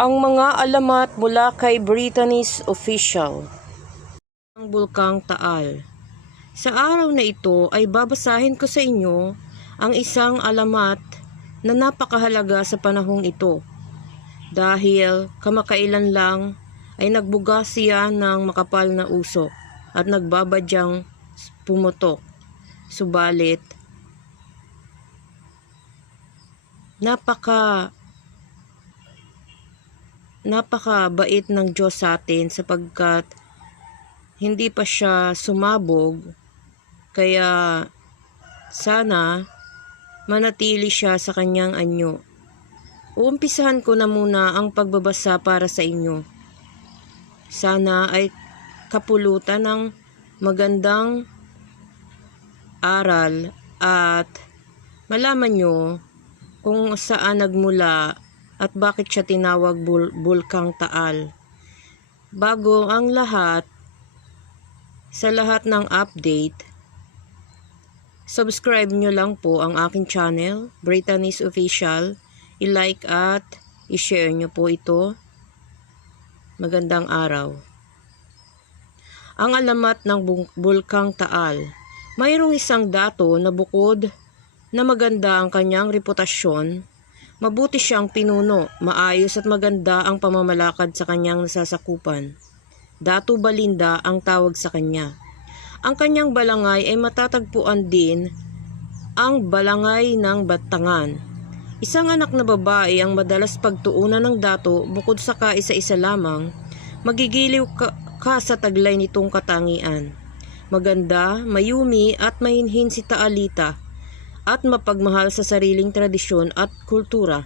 Ang mga alamat mula kay Brittany's Official. Ang Bulkang Taal. Sa araw na ito ay babasahin ko sa inyo ang isang alamat na napakahalaga sa panahong ito. Dahil kamakailan lang ay nagbuga siya ng makapal na usok at nagbabadyang pumutok. Subalit, napakabait ng Diyos sa atin sapagkat hindi pa siya sumabog, kaya sana manatili siya sa kanyang anyo. Uumpisahan ko na muna ang pagbabasa para sa inyo. Sana ay kapulutan ng magandang aral at malaman nyo kung saan nagmula at bakit siya tinawag Bulkang Taal. Bago ang lahat, sa lahat ng update, subscribe nyo lang po ang aking channel, Brittany's Official. I-like at i-share nyo po ito. Magandang araw. Ang alamat ng Bulkang Taal. Mayroong isang dato na bukod na maganda ang kanyang reputasyon, mabuti siyang pinuno, maayos at maganda ang pamamalakad sa kanyang nasasakupan. Dato Balinda ang tawag sa kanya. Ang kanyang balangay ay matatagpuan din ang balangay ng Batangan. Isang anak na babae ang madalas pagtuunan ng dato bukod sa kaisa-isa lamang, magigiliw ka sa taglay nitong katangian. Maganda, mayumi at mahinhin si Taalita at mapagmahal sa sariling tradisyon at kultura.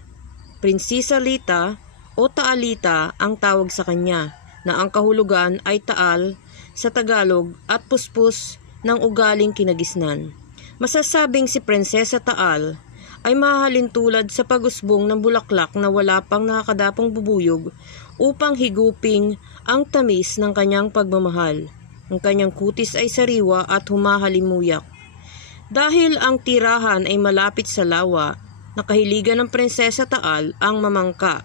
Prinsesa Lita o Taalita ang tawag sa kanya, na ang kahulugan ay taal sa Tagalog at puspos ng ugaling kinagisnan. Masasabing si Prinsesa Taal ay mahalin tulad sa pag-usbong ng bulaklak na wala pang nakakadapong bubuyog upang higuping ang tamis ng kanyang pagmamahal. Ang kanyang kutis ay sariwa at humahalimuyak. Dahil ang tirahan ay malapit sa lawa, nakahiligan ng Prinsesa Taal ang mamangka.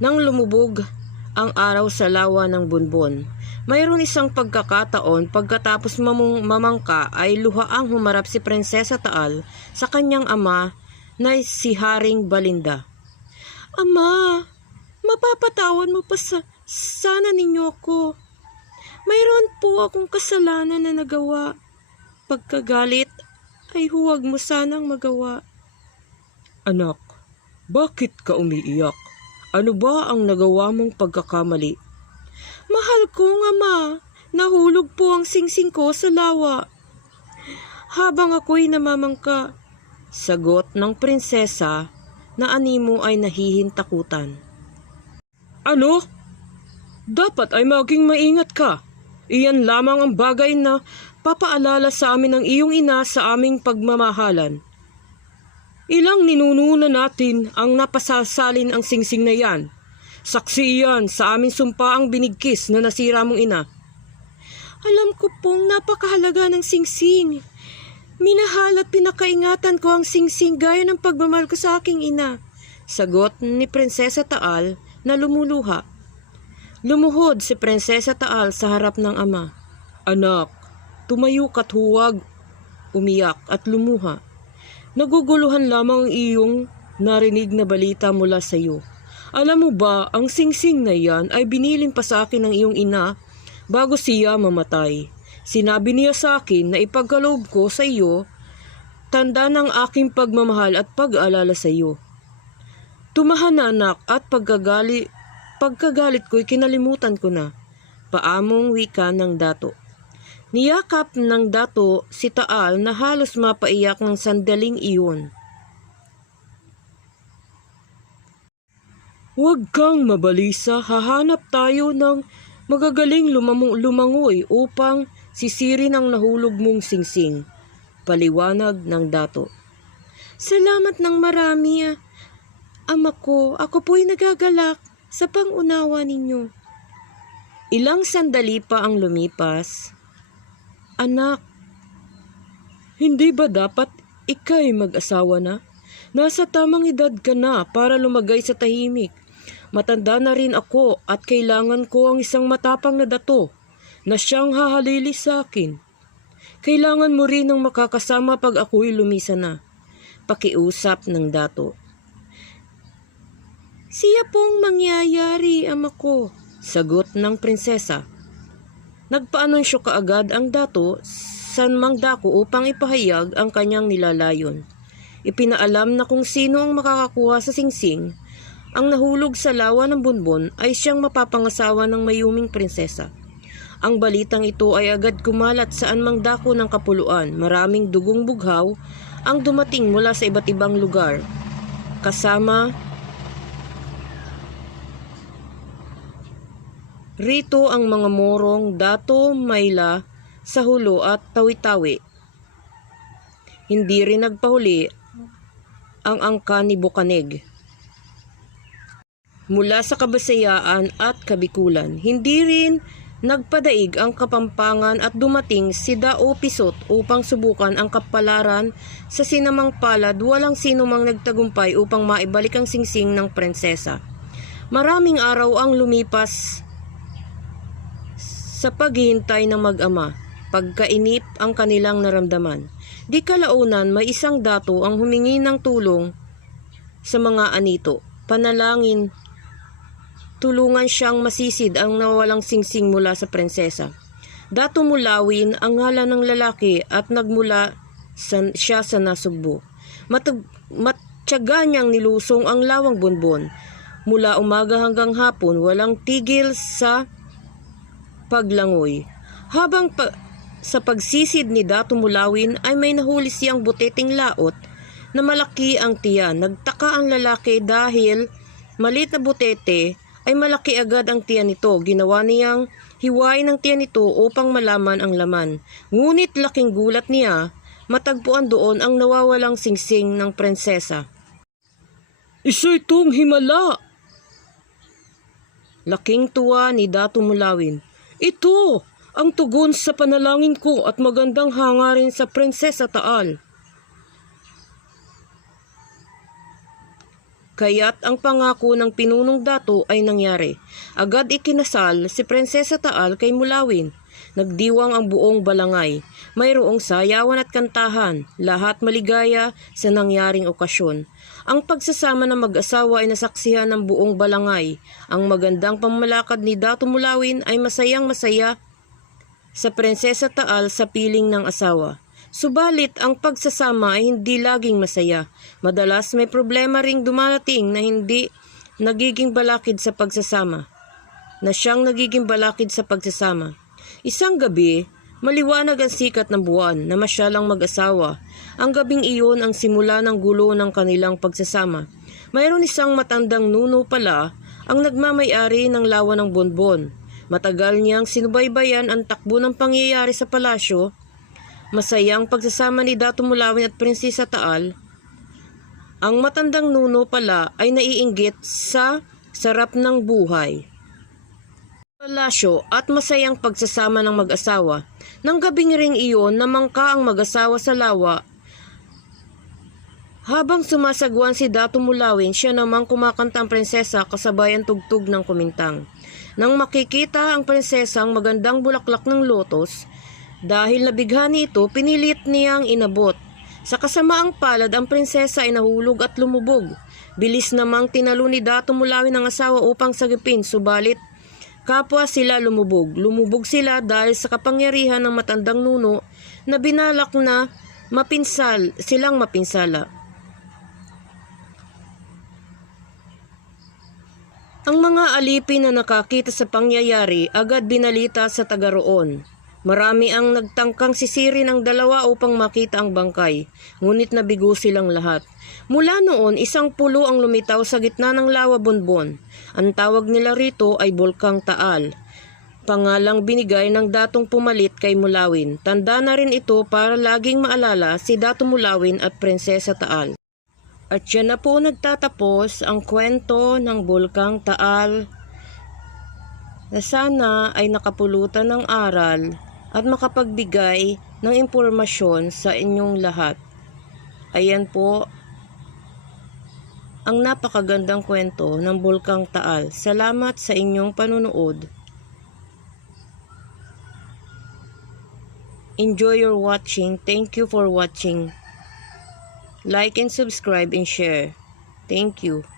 Nang lumubog ang araw sa lawa ng Bunbon, mayroon isang pagkakataon pagkatapos mamangka ay luhaang humarap si Prinsesa Taal sa kanyang ama na si Haring Balinda. "Ama, mapapatawan mo pa sana ninyo ako. Mayroon po akong kasalanan na nagawa. Pagkagalit ay huwag mo sanang magawa." "Anak, bakit ka umiiyak? Ano ba ang nagawa mong pagkakamali?" "Mahal kong ama, nahulog po ang singsing ko sa lawa habang ako'y namamangka," sagot ng prinsesa na animo ay nahihintakutan. "Ano? Dapat ay maging maingat ka. Iyan lamang ang bagay na papaalala sa amin ng iyong ina sa aming pagmamahalan. Ilang ninuno na natin ang napasasalin ang singsing na yan. Saksi iyan sa aming sumpa ang binigkis na nasira mong ina." "Alam ko pong napakahalaga ng singsing. Minahal at pinakaingatan ko ang singsing gaya ng pagmamahal ko sa aking ina," sagot ni Prinsesa Taal na lumuluha. Lumuhod si Prinsesa Taal sa harap ng ama. "Anak, tumayo ka't huwag umiyak at lumuha. Naguguluhan lamang ang iyong narinig na balita mula sa iyo. Alam mo ba, ang singsing na yan ay binilin pa sa akin ng iyong ina bago siya mamatay. Sinabi niya sa akin na ipagkaloob ko sa iyo tanda ng aking pagmamahal at pag-aalala sa iyo. Tumahan na anak at pagkagalit ko'y kinalimutan ko na," paamong wika ng dato. Niyakap ng dato si Taal na halos mapaiyak ng sandaling iyon. "Huwag kang mabalisa, hahanap tayo ng magagaling lumangoy upang sisirin ang nahulog mong singsing," paliwanag ng dato. "Salamat ng marami, ama ko. Ako po'y nagagalak sa pangunawa ninyo." Ilang sandali pa ang lumipas. "Anak, hindi ba dapat ika'y mag-asawa na? Nasa tamang edad ka na para lumagay sa tahimik. Matanda na rin ako at kailangan ko ang isang matapang na dato na siyang hahalili sa akin. Kailangan mo rin ng makakasama pag ako'y lumisa na. Pakiusap ng dato. Siya pong mangyayari, ama ko, sagot ng prinsesa. Nagpaanunsyo kaagad ang dato sa Mang Dako upang ipahayag ang kanyang nilalayon. Ipinaalam na kung sino ang makakakuha sa singsing, ang nahulog sa lawa ng bunbon ay siyang mapapangasawa ng mayuming prinsesa. Ang balitang ito ay agad kumalat sa Mang Dako ng kapuluan. Maraming dugong bughaw ang dumating mula sa iba't ibang lugar. Kasama rito ang mga morong, dato, mayla, sahulo at tawi-tawi. Hindi rin nagpahuli ang angka ni Bukaneg. Mula sa Kabisayaan at Kabikulan, hindi rin nagpadaig ang Kapampangan at dumating si Dao Pisot upang subukan ang kapalaran sa sinamang palad. Walang sino mang nagtagumpay upang maibalik ang singsing ng prinsesa. Maraming araw ang lumipas sa paghihintay ng mag-ama. Pagkainip ang kanilang naramdaman. Di kalaunan may isang dato ang humingi ng tulong sa mga anito. Panalangin, tulungan siyang masisid ang nawawalang singsing mula sa prinsesa. Dato Mulawin ang ngalan ng lalaki at nagmula siya sa Nasugbo. Matyaga niyang nilusong ang lawang bunbon. Mula umaga hanggang hapon, walang tigil sa paglangoy. Habang sa pagsisid ni Dato Mulawin ay may nahuli siyang buteting laot na malaki ang tiyan. Nagtaka ang lalaki dahil maliit na butete ay malaki agad ang tiyan nito. Ginawa niyang hiwain ang tiyan nito upang malaman ang laman. Ngunit laking gulat niya, matagpuan doon ang nawawalang singsing ng prinsesa. Isa itong himala! Laking tuwa ni Dato Mulawin. Ito ang tugon sa panalangin ko at magandang hangarin sa Prinsesa Taal. Kaya't ang pangako ng pinunong dato ay nangyari. Agad ikinasal si Prinsesa Taal kay Mulawin. Nagdiwang ang buong balangay. Mayroong sayawan at kantahan. Lahat maligaya sa nangyaring okasyon. Ang pagsasama ng mag-asawa ay nasaksihan ng buong balangay. Ang magandang pamalakad ni Dato Mulawin ay masayang masaya sa Prinsesa Taal sa piling ng asawa. Subalit ang pagsasama ay hindi laging masaya. Madalas may problema ring dumarating na hindi nagiging balakid sa pagsasama. Isang gabi, maliwanag ang sikat ng buwan na masyalang mag-asawa. Ang gabing iyon ang simula ng gulo ng kanilang pagsasama. Mayroon isang matandang nuno pala ang nagmamay-ari ng lawa ng bonbon. Matagal niyang sinubaybayan ang takbo ng pangyayari sa palasyo. Masayang pagsasama ni Dato Mulawin at Prinsesa Taal. Ang matandang nuno pala ay naiinggit sa sarap ng buhay, palasyo at masayang pagsasama ng mag-asawa. Nang gabing ring iyon, namangka ang mag-asawa sa lawa. Habang sumasagwan si Dato Mulawin, siya namang kumakanta ang prinsesa kasabay ang tugtog ng kumintang. Nang makikita ang prinsesa ang magandang bulaklak ng lotos, dahil nabighani ito, pinilit niyang inabot. Sa kasamaang palad, ang prinsesa ay nahulog at lumubog. Bilis namang tinalo ni Dato Mulawin ang asawa upang sagipin, subalit kapwa sila lumubog. Lumubog sila dahil sa kapangyarihan ng matandang nuno na binalak na silang mapinsala. Ang mga alipin na nakakita sa pangyayari agad binalita sa taga roon. Marami ang nagtangkang sisirin ang dalawa upang makita ang bangkay, ngunit nabigo silang lahat. Mula noon, isang pulo ang lumitaw sa gitna ng lawa bonbon. Ang tawag nila rito ay Bulkang Taal. Pangalang binigay ng datong pumalit kay Mulawin. Tanda na rin ito para laging maalala si Dato Mulawin at Prinsesa Taal. At yan na po nagtatapos ang kwento ng Bulkang Taal na sana ay nakapulutan ng aral at makapagbigay ng impormasyon sa inyong lahat. Ayan po ang napakagandang kwento ng Bulkang Taal. Salamat sa inyong panunood. Enjoy your watching. Thank you for watching. Like and subscribe and share. Thank you.